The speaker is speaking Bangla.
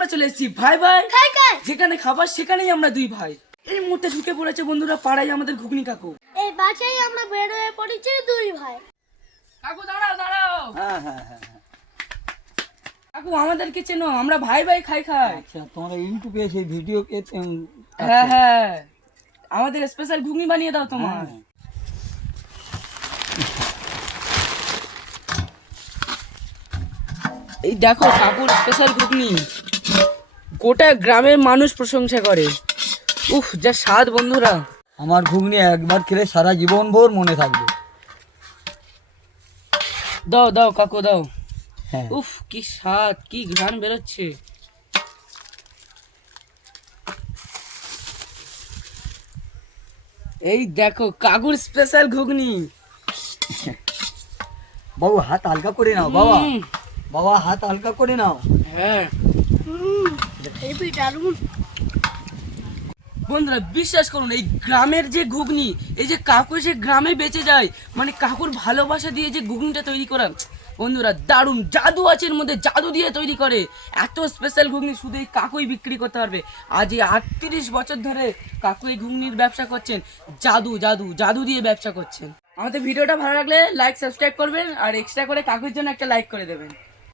আমরা চলে এসেছি ভাই ভাই খাই খাই। যেখানে খাবার সেখানেই আমরা দুই ভাই। এই মুহূর্তে ঢুকে পড়েছে বন্ধুরা পাড়ায় আমাদের ঘুগনি কাকু। এই বাসায় আমরা বের হয়ে পড়েছি দুই ভাই। কাকু দাঁড়াও দাঁড়াও। হ্যাঁ। কাকু আমাদেরকে চেনো, আমরা ভাই ভাই খাই খাই। আচ্ছা, তোমরা ইউটিউবে সেই ভিডিও হ্যাঁ আমাদের স্পেশাল ঘুগনি বানিয়ে দাও তোমার। এই দেখো কাকুর স্পেশাল ঘুগনি, গোটা গ্রামের মানুষ প্রশংসা করে। উফ যা স্বাদ বন্ধুরা। আমার ঘুগনি একবার খেলে সারা জীবন ভোর মনে থাকবে। দাও দাও কাকু দাও। হ্যাঁ, উফ কি স্বাদ, কি ঘ্রাণ বেরোচ্ছে। এই দেখো কাকুর স্পেশাল ঘুগনি। বাবু হাত হালকা করে নাও বাবা। হুম, বাবা হাত হালকা করে নাও। হ্যাঁ হেবি দারুণ। বন্ধুরা বিশ্বাস করুন, এই গ্রামের যে ঘুগনি, এই যে কাকু যে গ্রামে বেঁচে যায়, মানে কাকুর ভালোবাসা দিয়ে যে ঘুগনিটা তৈরি করা, বন্ধুরা দারুণ জাদু আছে এর মধ্যে, জাদু দিয়ে তৈরি করে। এত স্পেশাল ঘুগনি শুধু এই কাকুই বিক্রি করতে পারবে। আজ এই 38 বছর ধরে কাকু এই ঘুগনির ব্যবসা করছেন। জাদু জাদু জাদু দিয়ে ব্যবসা করছেন। আমাদের ভিডিওটা ভালো লাগলে লাইক সাবস্ক্রাইব করবেন, আর এক্সট্রা করে কাকুর জন্য একটা লাইক করে দেবেন।